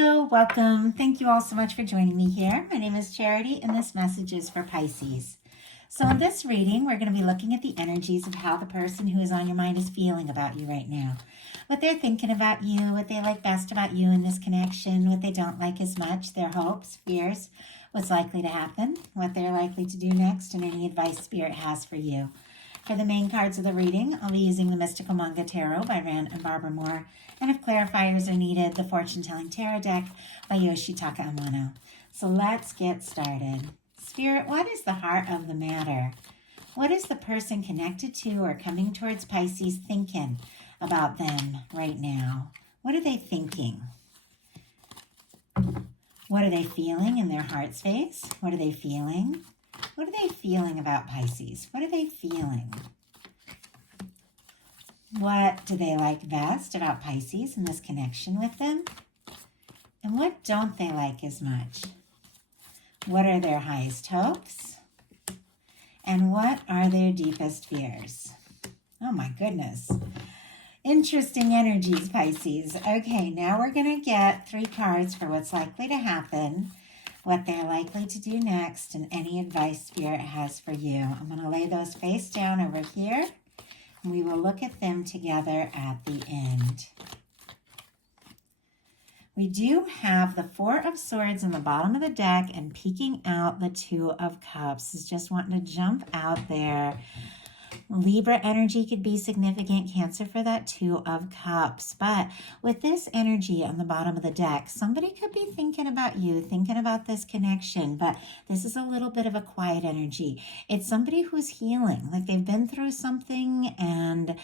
Hello, welcome. Thank you all so much for joining me here. My name is Charity, and this message is for Pisces. So in this reading, we're going to be looking at the energies of how the person who is on your mind is feeling about you right now. What they're thinking about you, what they like best about you in this connection, what they don't like as much, their hopes, fears, what's likely to happen, what they're likely to do next, and any advice Spirit has for you. For the main cards of the reading, I'll be using the Mystical Manga Tarot by Rand and Barbara Moore, and if clarifiers are needed, the Fortune Telling Tarot deck by Yoshitaka Amano. So let's get started. Spirit, what is the heart of the matter? What is the person connected to or coming towards Pisces thinking about them right now? What are they thinking? What are they feeling in their heart space? What are they feeling? What are they feeling about Pisces? What are they feeling? What do they like best about Pisces and this connection with them? And what don't they like as much? What are their highest hopes? And what are their deepest fears? Oh my goodness. Interesting energies, Pisces. Okay, now we're going to get 3 cards for what's likely to happen, what they're likely to do next, and any advice Spirit has for you. I'm going to lay those face down over here, and we will look at them together at the end. We do have the 4 of Swords in the bottom of the deck, and peeking out the 2 of Cups. Is just wanting to jump out there. Libra energy could be significant, Cancer for that 2 of Cups. But with this energy on the bottom of the deck, somebody could be thinking about you, thinking about this connection, but this is a little bit of a quiet energy. It's somebody who's healing, like they've been through something and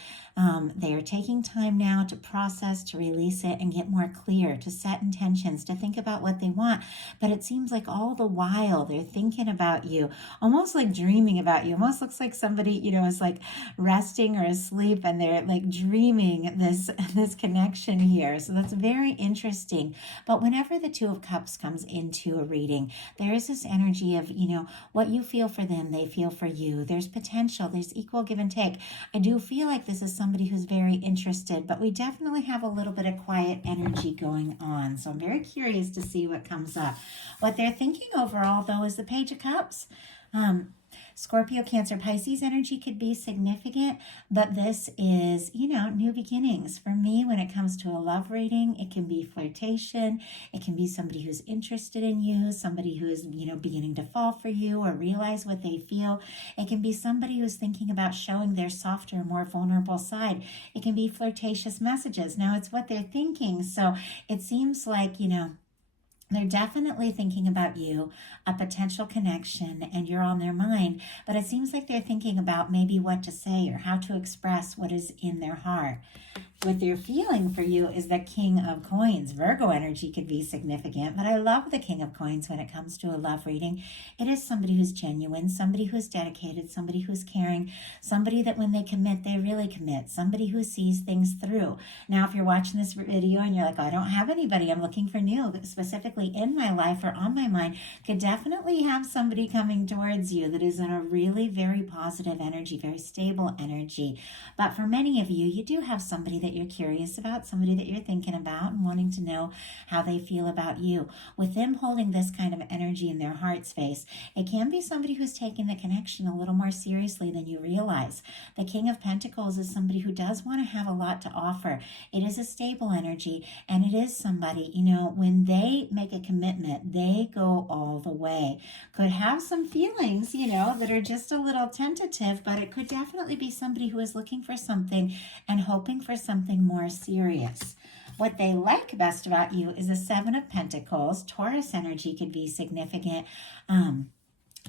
they are taking time now to process, to release it and get more clear, to set intentions, to think about what they want. But it seems like all the while they're thinking about you, almost like dreaming about you. Almost looks like somebody, is like resting or asleep and they're like dreaming this connection here. So that's very interesting. But whenever the 2 of Cups comes into a reading, there is this energy of, what you feel for them, they feel for you. There's potential, there's equal give and take. I do feel like this is somebody who's very interested, but we definitely have a little bit of quiet energy going on. So I'm very curious to see what comes up. What they're thinking overall, though, is the Page of Cups. Scorpio, Cancer, Pisces energy could be significant, but this is, new beginnings. For me, when it comes to a love reading, it can be flirtation. It can be somebody who's interested in you, somebody who is, beginning to fall for you or realize what they feel. It can be somebody who's thinking about showing their softer, more vulnerable side. It can be flirtatious messages. Now, it's what they're thinking. So it seems like, they're definitely thinking about you, a potential connection, and you're on their mind. But it seems like they're thinking about maybe what to say or how to express what is in their heart. What they're feeling for you is the King of Coins. Virgo energy could be significant, but I love the King of Coins when it comes to a love reading. It is somebody who's genuine, somebody who's dedicated, somebody who's caring, somebody that when they commit, they really commit, somebody who sees things through. Now, if you're watching this video and you're like, I don't have anybody, I'm looking for new, specifically in my life or on my mind, could definitely have somebody coming towards you that is in a really very positive energy, very stable energy. But for many of you, you do have somebody that you're curious about, somebody that you're thinking about and wanting to know how they feel about you. With them holding this kind of energy in their heart space, it can be somebody who's taking the connection a little more seriously than you realize. The King of Pentacles is somebody who does want to have a lot to offer. It is a stable energy, and it is somebody, when they make a commitment, they go all the way. Could have some feelings, that are just a little tentative, but it could definitely be somebody who is looking for something and hoping for something more serious. What they like best about you is the 7 of Pentacles. Taurus energy could be significant. And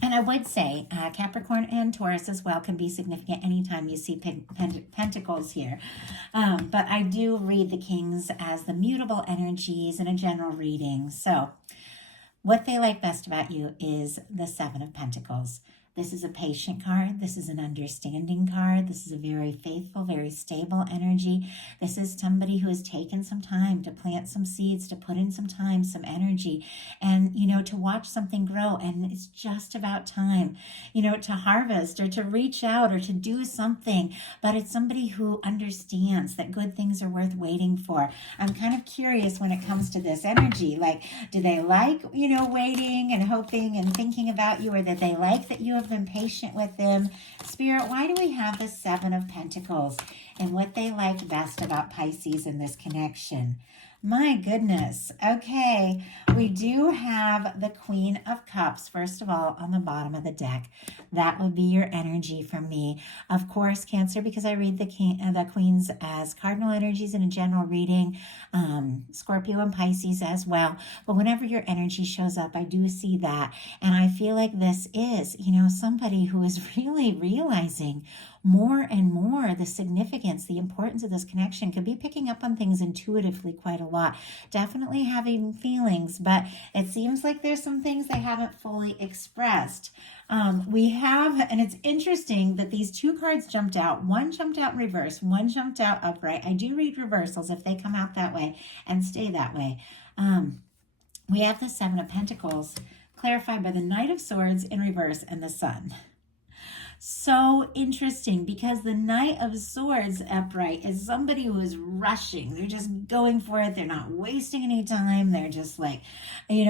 I would say Capricorn and Taurus as well can be significant anytime you see pentacles here. But I do read the Kings as the mutable energies in a general reading. So what they like best about you is the 7 of Pentacles. This is a patient card. This is an understanding card. This is a very faithful, very stable energy. This is somebody who has taken some time to plant some seeds, to put in some time, some energy, and, to watch something grow. And it's just about time, to harvest or to reach out or to do something. But it's somebody who understands that good things are worth waiting for. I'm kind of curious when it comes to this energy. Like, do they like, waiting and hoping and thinking about you, or that they like that you have been patient with them? Spirit, why do we have the Seven of Pentacles and what they like best about Pisces in this connection? My goodness. Okay, we do have the Queen of Cups, first of all, on the bottom of the deck. That would be your energy from me. Of course, Cancer, because I read the Queens as cardinal energies in a general reading, Scorpio and Pisces as well. But whenever your energy shows up, I do see that. And I feel like this is, somebody who is really realizing more and more the significance, the importance of this connection. Could be picking up on things intuitively quite a lot. Definitely having feelings, but it seems like there's some things they haven't fully expressed. We have, and it's interesting that these two cards jumped out. One jumped out in reverse, one jumped out upright. I do read reversals if they come out that way and stay that way. We have the Seven of Pentacles clarified by the Knight of Swords in reverse and the Sun. So interesting, because the Knight of Swords upright is somebody who is rushing. They're just going for it. They're not wasting any time. They're just like, they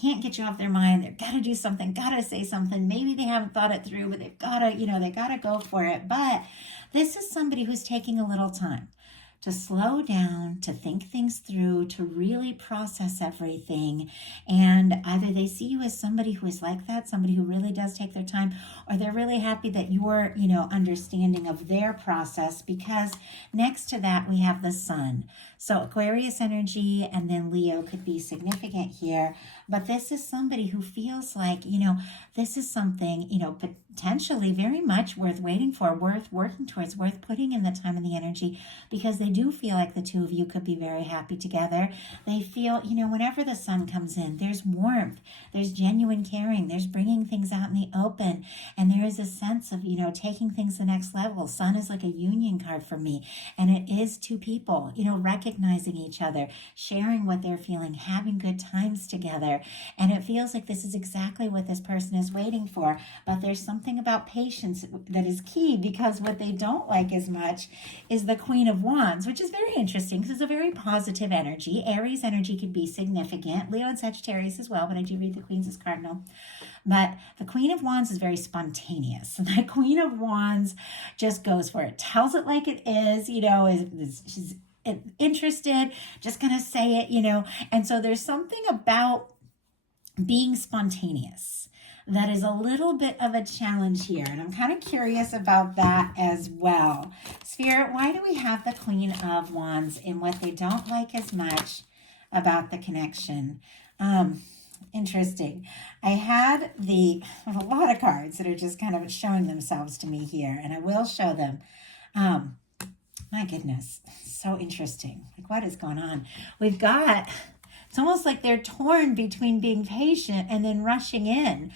can't get you off their mind. They've got to do something, got to say something. Maybe they haven't thought it through, but they've got to, they got to go for it. But this is somebody who's taking a little time to slow down, to think things through, to really process everything. And either they see you as somebody who is like that, somebody who really does take their time, or they're really happy that you're, understanding of their process, because next to that we have the Sun. So Aquarius energy and then Leo could be significant here. But this is somebody who feels like, this is something, potentially very much worth waiting for, worth working towards, worth putting in the time and the energy, because they do feel like the two of you could be very happy together. They feel, whenever the Sun comes in, there's warmth, there's genuine caring, there's bringing things out in the open, and there is a sense of, taking things to the next level. Sun is like a union card for me, and it is two people, recognizing each other, sharing what they're feeling, having good times together. And it feels like this is exactly what this person is waiting for. But there's something about patience that is key, because what they don't like as much is the Queen of Wands, which is very interesting because it's a very positive energy. Aries energy could be significant. Leo and Sagittarius as well, but I do read the Queens as cardinal. But the Queen of Wands is very spontaneous. And that Queen of Wands just goes for it, tells it like it is, she's interested, just gonna say it, and so there's something about being spontaneous that is a little bit of a challenge here, and I'm kind of curious about that as well. Spirit, why do we have the Queen of Wands in what they don't like as much about the connection? Interesting. I have a lot of cards that are just kind of showing themselves to me here, and I will show them. My goodness, so interesting. Like, what is going on? We've got, it's almost like they're torn between being patient and then rushing in.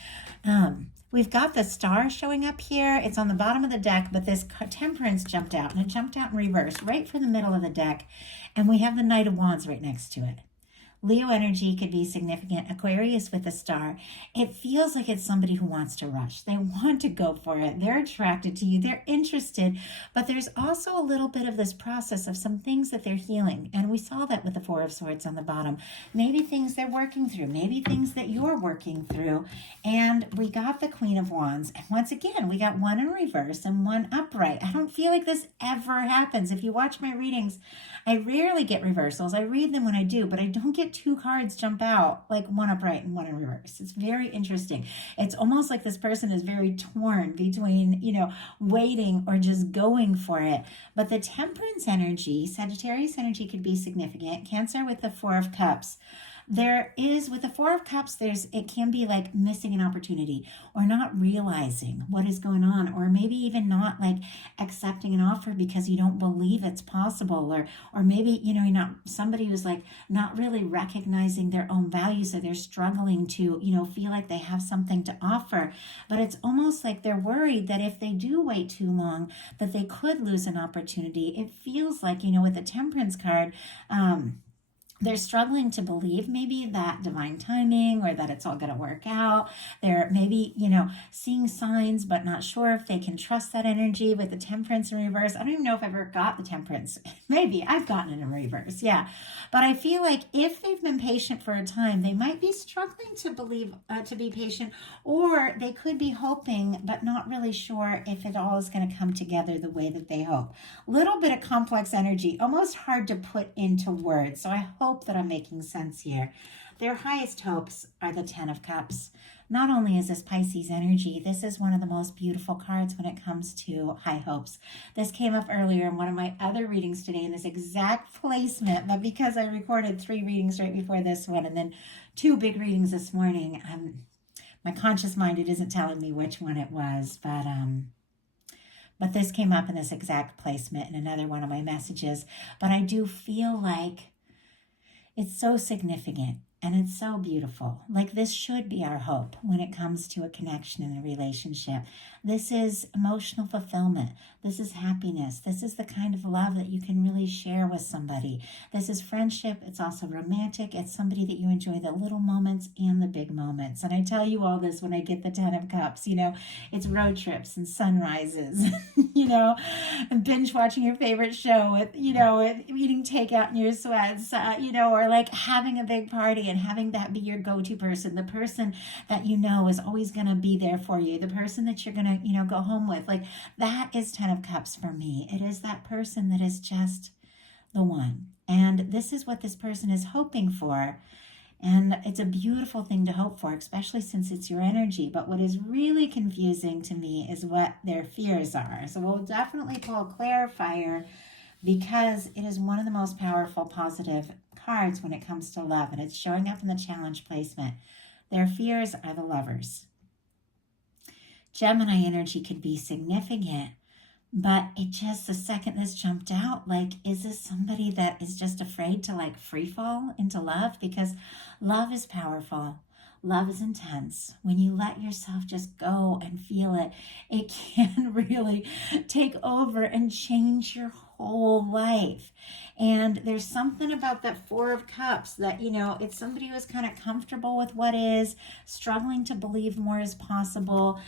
We've got the Star showing up here. It's on the bottom of the deck, but this Temperance jumped out, and it jumped out in reverse right for the middle of the deck. And we have the Knight of Wands right next to it. Leo energy could be significant. Aquarius with a Star. It feels like it's somebody who wants to rush. They want to go for it. They're attracted to you. They're interested. But there's also a little bit of this process of some things that they're healing. And we saw that with the Four of Swords on the bottom. Maybe things they're working through. Maybe things that you're working through. And we got the Queen of Wands. And once again, we got one in reverse and one upright. I don't feel like this ever happens. If you watch my readings, I rarely get reversals. I read them when I do, but I don't get two cards jump out, like one upright and one in reverse. It's very interesting. It's almost like this person is very torn between, waiting or just going for it. But the Temperance energy, Sagittarius energy could be significant. Cancer with the Four of Cups. there is, with the Four of Cups, it can be like missing an opportunity or not realizing what is going on, or maybe even not like accepting an offer because you don't believe it's possible, or maybe, you're not somebody who's like not really recognizing their own value, so they're struggling to, feel like they have something to offer. But it's almost like they're worried that if they do wait too long, that they could lose an opportunity. It feels like, with the Temperance card, they're struggling to believe maybe that divine timing, or that it's all going to work out. They're maybe, seeing signs, but not sure if they can trust that energy with the Temperance in reverse. I don't even know if I've ever got the Temperance. Maybe I've gotten it in reverse. Yeah. But I feel like if they've been patient for a time, they might be struggling to believe, to be patient, or they could be hoping, but not really sure if it all is going to come together the way that they hope. Little bit of complex energy, almost hard to put into words. So I hope that I'm making sense here. Their highest hopes are the Ten of Cups. Not only is this Pisces energy, this is one of the most beautiful cards when it comes to high hopes. This came up earlier in one of my other readings today in this exact placement, but because I recorded 3 readings right before this one and then 2 big readings this morning, my conscious mind, it isn't telling me which one it was, but this came up in this exact placement in another one of my messages. But I do feel like it's so significant and it's so beautiful. Like, this should be our hope when it comes to a connection in a relationship. This is emotional fulfillment. This is happiness. This is the kind of love that you can really share with somebody. This is friendship. It's also romantic. It's somebody that you enjoy the little moments and the big moments. And I tell you all this when I get the Ten of Cups. It's road trips and sunrises, and binge watching your favorite show with, eating takeout in your sweats, or like having a big party and having that be your go-to person, the person that is always going to be there for you, the person that you're going to, go home with. Like, that is Ten of Cups for me. It is that person that is just the one. And this is what this person is hoping for. And it's a beautiful thing to hope for, especially since it's your energy. But what is really confusing to me is what their fears are. So we'll definitely pull a clarifier, because it is one of the most powerful positive cards when it comes to love, and it's showing up in the challenge placement. Their fears are the Lovers. Gemini energy could be significant, but it just, the second this jumped out, like, is this somebody that is just afraid to like free fall into love? Because love is powerful. Love is intense. When you let yourself just go and feel it, it can really take over and change your whole life. And there's something about that Four of Cups that, it's somebody who is kind of comfortable with what is, struggling to believe more is possible,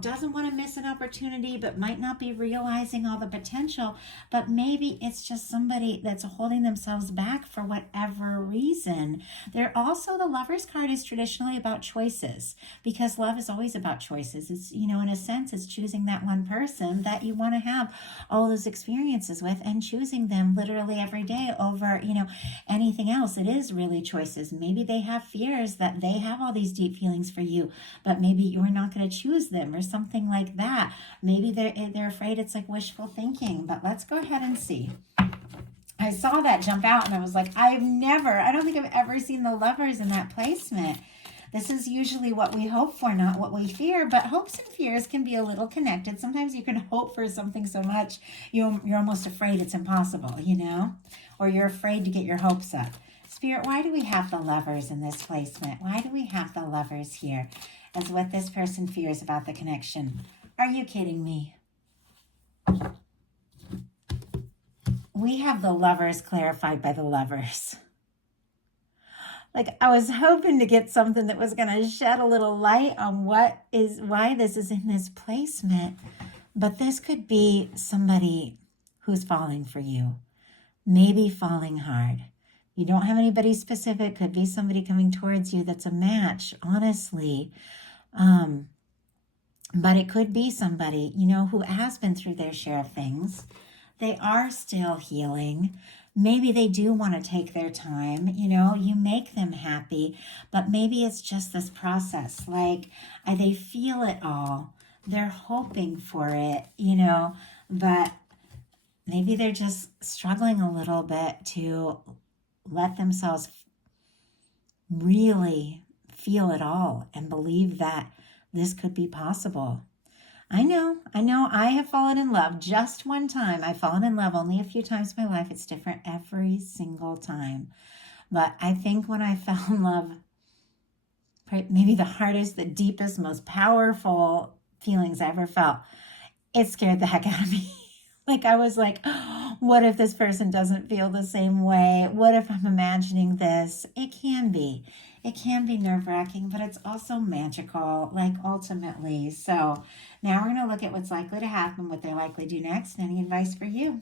doesn't want to miss an opportunity, but might not be realizing all the potential. But maybe it's just somebody that's holding themselves back for whatever reason. They're also, the Lovers card is traditionally about choices, because love is always about choices. It's, in a sense, it's choosing that one person that you want to have all those experiences with, and choosing them literally every day over, anything else. It is really choices. Maybe they have fears that they have all these deep feelings for you, but maybe you're not going to choose them, or something like that. Maybe they're afraid it's like wishful thinking. But let's go ahead and see. I saw that jump out and I was like, I don't think I've ever seen the Lovers in that placement. This is usually what we hope for, not what we fear, but hopes and fears can be a little connected. Sometimes you can hope for something so much, you're almost afraid it's impossible, or you're afraid to get your hopes up. Spirit, why do we have the Lovers in this placement? Why do we have the Lovers here as what this person fears about the connection? Are you kidding me? We have the Lovers clarified by the Lovers. Like, I was hoping to get something that was going to shed a little light on why this is in this placement. But this could be somebody who's falling for you, maybe falling hard. You don't have anybody specific. Could be somebody coming towards you that's a match, honestly. But it could be somebody, who has been through their share of things. They are still healing. Maybe they do want to take their time, you make them happy, but maybe it's just this process. Like, they feel it all. They're hoping for it, but maybe they're just struggling a little bit to let themselves really feel it all and believe that this could be possible. I know, I have fallen in love just one time. I've fallen in love only a few times in my life. It's different every single time. But I think when I fell in love, maybe the hardest, the deepest, most powerful feelings I ever felt, it scared the heck out of me. Like I was like, oh, what if this person doesn't feel the same way? What if I'm imagining this? It can be. It can be nerve-wracking, but it's also magical, like ultimately. So now we're going to look at what's likely to happen, what they're likely to do next, and any advice for you.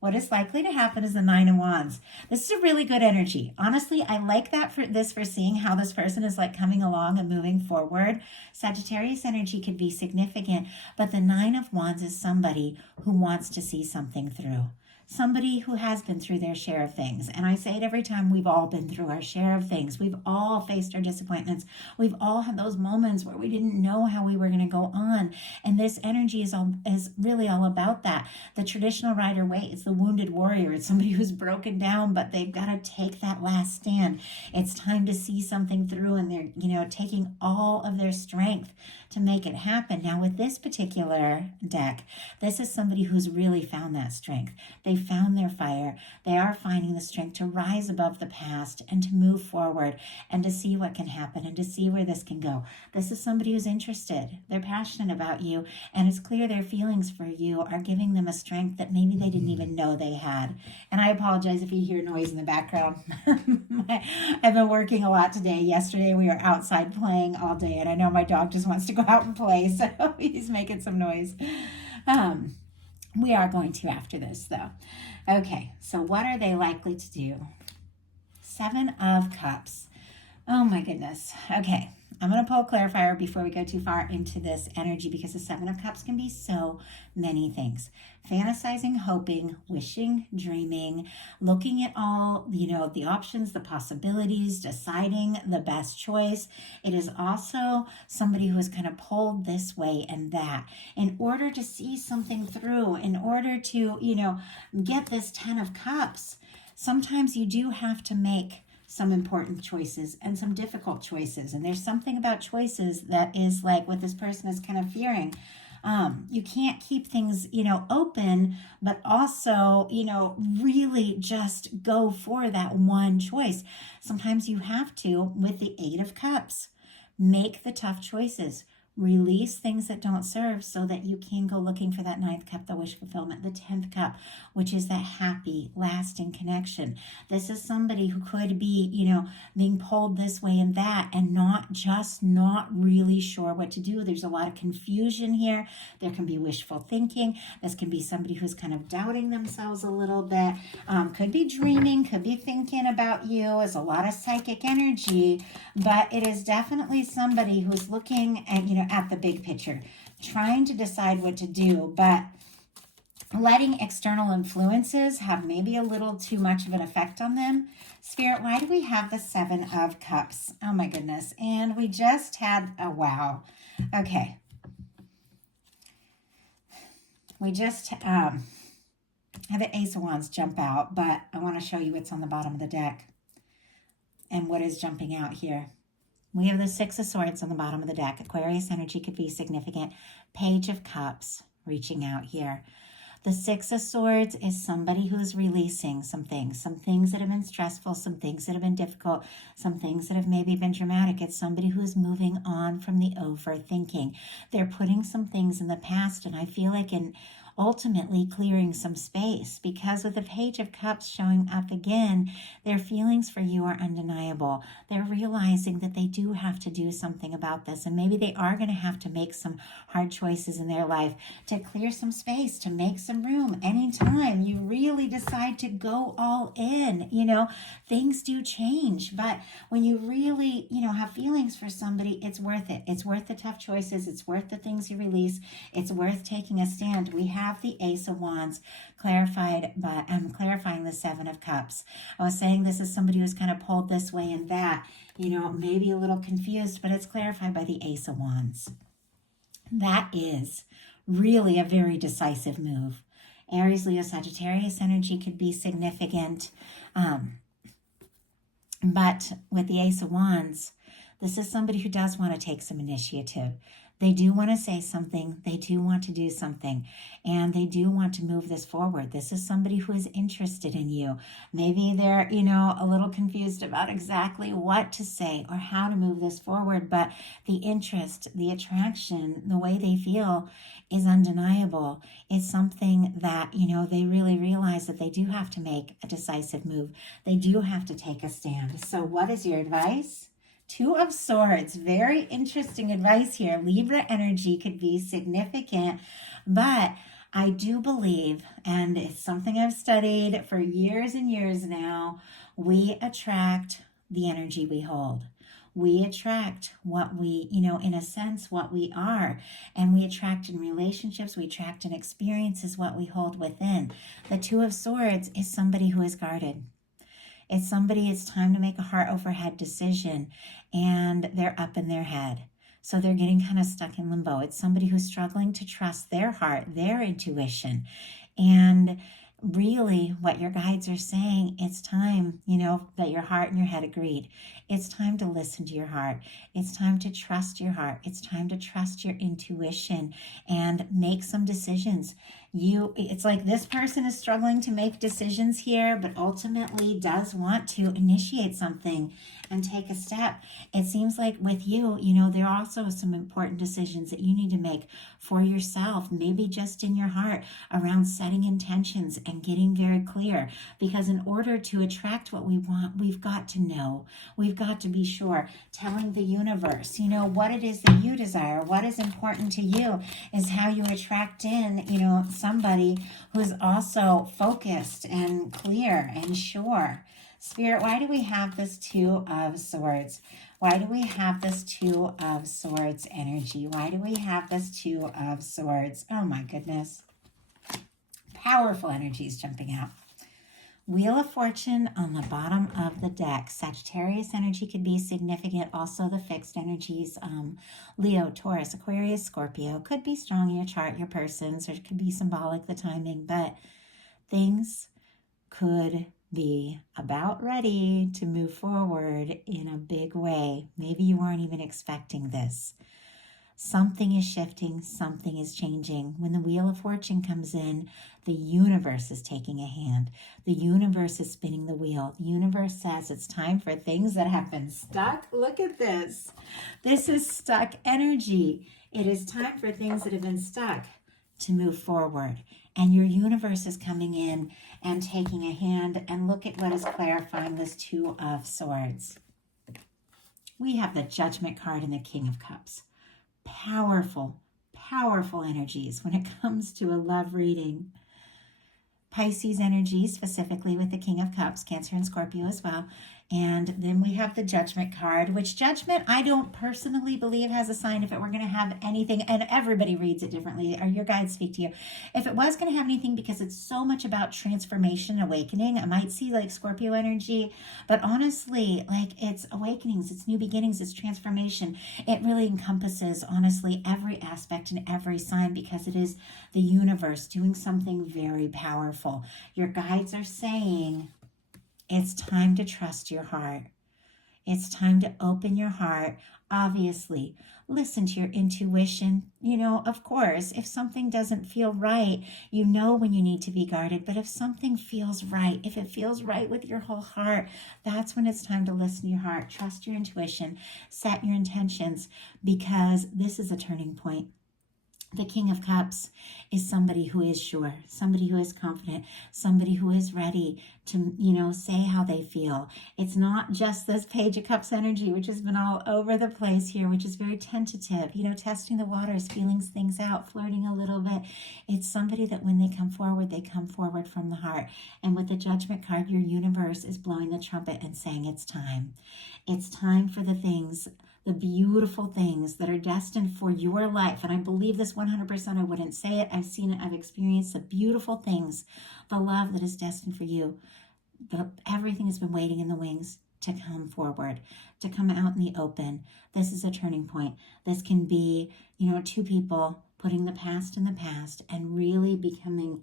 What is likely to happen is the Nine of Wands. This is a really good energy. Honestly, I like that for seeing how this person is like coming along and moving forward. Sagittarius energy could be significant, but the Nine of Wands is somebody who wants to see something through. Somebody who has been through their share of things. And I say it every time, we've all been through our share of things. We've all faced our disappointments. We've all had those moments where we didn't know how we were going to go on. And this energy is really all about that. The traditional Rider Waite is the wounded warrior. It's somebody who's broken down, but they've got to take that last stand. It's time to see something through, and they're, taking all of their strength to make it happen. Now, with this particular deck, this is somebody who's really found that strength. They found their fire. They are finding the strength to rise above the past and to move forward and to see what can happen and to see where this can go. This is somebody who's interested. They're passionate about you, and it's clear their feelings for you are giving them a strength that maybe they didn't even know they had. And I apologize if you hear noise in the background. I've been working a lot today. Yesterday we were outside playing all day, and I know my dog just wants to go out and play, so he's making some noise. We are going to after this, though. Okay, so what are they likely to do? Seven of Cups. Oh, my goodness. Okay, I'm going to pull a clarifier before we go too far into this energy, because the Seven of Cups can be so many things. Fantasizing, hoping, wishing, dreaming, looking at all, the options, the possibilities, deciding the best choice. It is also somebody who is kind of pulled this way and that in order to see something through, in order to, get this Ten of Cups. Sometimes you do have to make some important choices and some difficult choices. And there's something about choices that is like what this person is kind of fearing. You can't keep things, open, but also, really just go for that one choice. Sometimes you have to, with the Eight of Cups, make the tough choices. Release things that don't serve so that you can go looking for that Ninth Cup, the wish fulfillment, the 10th Cup, which is that happy, lasting connection. This is somebody who could be, being pulled this way and that and not really sure what to do. There's a lot of confusion here. There can be wishful thinking. This can be somebody who's kind of doubting themselves a little bit. Could be dreaming, could be thinking about you. There's a lot of psychic energy, but it is definitely somebody who's looking at the big picture, trying to decide what to do, but letting external influences have maybe a little too much of an effect on them. Spirit, why do we have the Seven of Cups? Oh my goodness. And we just had a wow. Okay. We just had the Ace of Wands jump out, but I want to show you what's on the bottom of the deck and what is jumping out here. We have the Six of Swords on the bottom of the deck. Aquarius energy could be significant. Page of Cups reaching out here. The Six of Swords is somebody who's releasing some things that have been stressful, some things that have been difficult, some things that have maybe been dramatic. It's somebody who's moving on from the overthinking. They're putting some things in the past, and I feel like ultimately clearing some space, because with the Page of Cups showing up again, their feelings for you are undeniable. They're realizing that they do have to do something about this, and maybe they are going to have to make some hard choices in their life to clear some space, to make some room. Anytime you really decide to go all in, things do change, but when you really, have feelings for somebody, it's worth it. It's worth the tough choices. It's worth the things you release. It's worth taking a stand. We have the Ace of Wands clarified, but I'm clarifying the Seven of Cups. I was saying this is somebody who's kind of pulled this way and that, maybe a little confused, but it's clarified by the Ace of Wands. That is really a very decisive move. Aries, Leo, Sagittarius energy could be significant. But with the Ace of Wands, this is somebody who does want to take some initiative. They do want to say something. They do want to do something. And they do want to move this forward. This is somebody who is interested in you. Maybe they're, a little confused about exactly what to say or how to move this forward. But the interest, the attraction, the way they feel is undeniable. It's something that, they really realize that they do have to make a decisive move. They do have to take a stand. So what is your advice? Two of Swords, very interesting advice here. Libra energy could be significant, but I do believe, and it's something I've studied for years and years now, we attract the energy we hold. We attract what we, in a sense, what we are. And we attract in relationships, we attract in experiences what we hold within. The Two of Swords is somebody who is guarded. It's somebody, it's time to make a heart over head decision, and they're up in their head. So they're getting kind of stuck in limbo. It's somebody who's struggling to trust their heart, their intuition. And really what your guides are saying, it's time, that your heart and your head agreed. It's time to listen to your heart. It's time to trust your heart. It's time to trust your intuition and make some decisions. It's like this person is struggling to make decisions here, but ultimately does want to initiate something and take a step. It seems like with you, there are also some important decisions that you need to make for yourself, maybe just in your heart, around setting intentions and getting very clear. Because in order to attract what we want, we've got to know, we've got to be sure, telling the universe, what it is that you desire, what is important to you is how you attract in, somebody who's also focused and clear and sure. Spirit, why do we have this Two of Swords? Why do we have this Two of Swords energy? Why do we have this Two of Swords? Oh my goodness. Powerful energies jumping out. Wheel of Fortune on the bottom of the deck. Sagittarius energy could be significant. Also the fixed energies, Leo, Taurus, Aquarius, Scorpio, could be strong in your chart, your persons, or it could be symbolic, the timing, but things could be about ready to move forward in a big way. Maybe you weren't even expecting this. Something is shifting, something is changing. When the Wheel of Fortune comes in, the universe is taking a hand. The universe is spinning the wheel. The universe says it's time for things that have been stuck. Look at this. This is stuck energy. It is time for things that have been stuck to move forward. And your universe is coming in and taking a hand. And look at what is clarifying this Two of Swords. We have the Judgment card and the King of Cups. Powerful, powerful energies when it comes to a love reading. Pisces energy, specifically with the King of Cups, Cancer and Scorpio as well. And then we have the Judgment card, which Judgment I don't personally believe has a sign if it were going to have anything, and everybody reads it differently, or your guides speak to you. If it was going to have anything, because it's so much about transformation, awakening, I might see like Scorpio energy, but honestly, like it's awakenings, it's new beginnings, it's transformation. It really encompasses, honestly, every aspect and every sign, because it is the universe doing something very powerful. Your guides are saying, it's time to trust your heart. It's time to open your heart. Obviously, listen to your intuition. Of course, if something doesn't feel right, when you need to be guarded. But if something feels right, if it feels right with your whole heart, that's when it's time to listen to your heart. Trust your intuition. Set your intentions, because this is a turning point. The King of Cups is somebody who is sure, somebody who is confident, somebody who is ready to, say how they feel. It's not just this Page of Cups energy, which has been all over the place here, which is very tentative, testing the waters, feeling things out, flirting a little bit. It's somebody that when they come forward from the heart. And with the Judgment card, your universe is blowing the trumpet and saying it's time. It's time for the things, the beautiful things that are destined for your life. And I believe this 100%. I wouldn't say it. I've seen it. I've experienced the beautiful things, the love that is destined for you. Everything has been waiting in the wings to come forward, to come out in the open. This is a turning point. This can be, two people putting the past in the past and really becoming,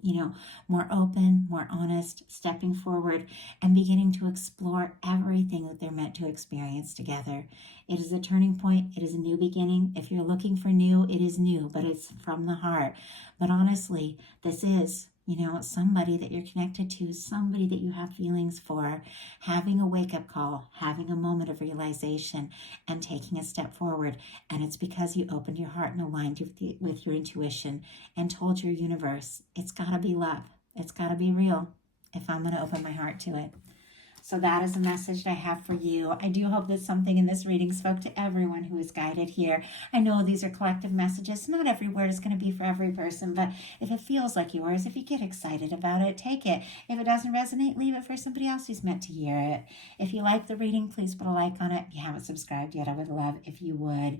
more open, more honest, stepping forward and beginning to explore everything that they're meant to experience together. It is a turning point. It is a new beginning. If you're looking for new, it is new, but it's from the heart. But honestly, this is somebody that you're connected to, somebody that you have feelings for, having a wake-up call, having a moment of realization, and taking a step forward. And it's because you opened your heart and aligned with your intuition and told your universe, it's got to be love. It's got to be real if I'm going to open my heart to it. So that is a message that I have for you. I do hope that something in this reading spoke to everyone who is guided here. I know these are collective messages. Not every word is going to be for every person, but if it feels like yours, if you get excited about it, take it. If it doesn't resonate, leave it for somebody else who's meant to hear it. If you like the reading, please put a like on it. If you haven't subscribed yet, I would love if you would.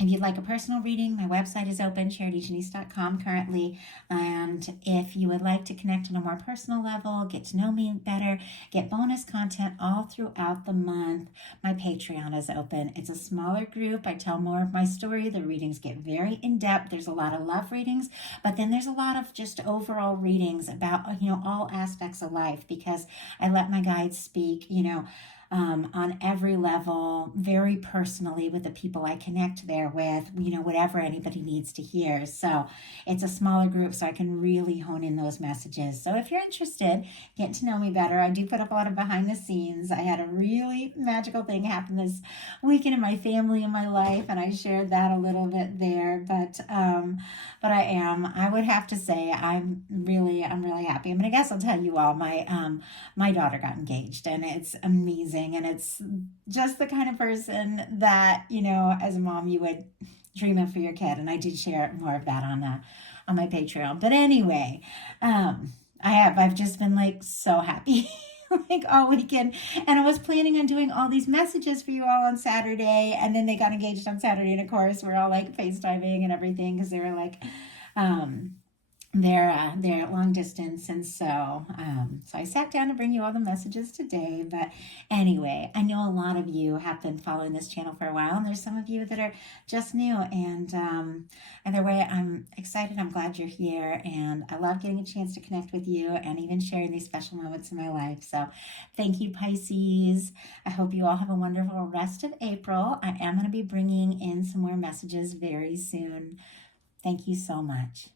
If you'd like a personal reading, my website is open, charityjanice.com currently. And if you would like to connect on a more personal level, get to know me better, get bonus content all throughout the month, my Patreon is open. It's a smaller group. I tell more of my story. The readings get very in-depth. There's a lot of love readings, but then there's a lot of just overall readings about, all aspects of life, because I let my guides speak, on every level, very personally with the people I connect there with, whatever anybody needs to hear. So it's a smaller group, so I can really hone in those messages. So if you're interested, getting to know me better, I do put up a lot of behind the scenes. I had a really magical thing happen this weekend in my family and my life, and I shared that a little bit there. But I would have to say, I'm really happy. I guess I'll tell you all, my daughter got engaged, and it's amazing. And it's just the kind of person that, as a mom, you would dream of for your kid. And I did share more of that on my Patreon. But anyway, I've just been so happy all weekend. And I was planning on doing all these messages for you all on Saturday. And then they got engaged on Saturday. And of course, we're all FaceTiming and everything, because they were they're long distance, and so I sat down to bring you all the messages today. But anyway, I know a lot of you have been following this channel for a while, and there's some of you that are just new, and either way, I'm excited. I'm glad you're here, and I love getting a chance to connect with you and even sharing these special moments in my life. So thank you, Pisces. I hope you all have a wonderful rest of April. I am going to be bringing in some more messages very soon. Thank you so much.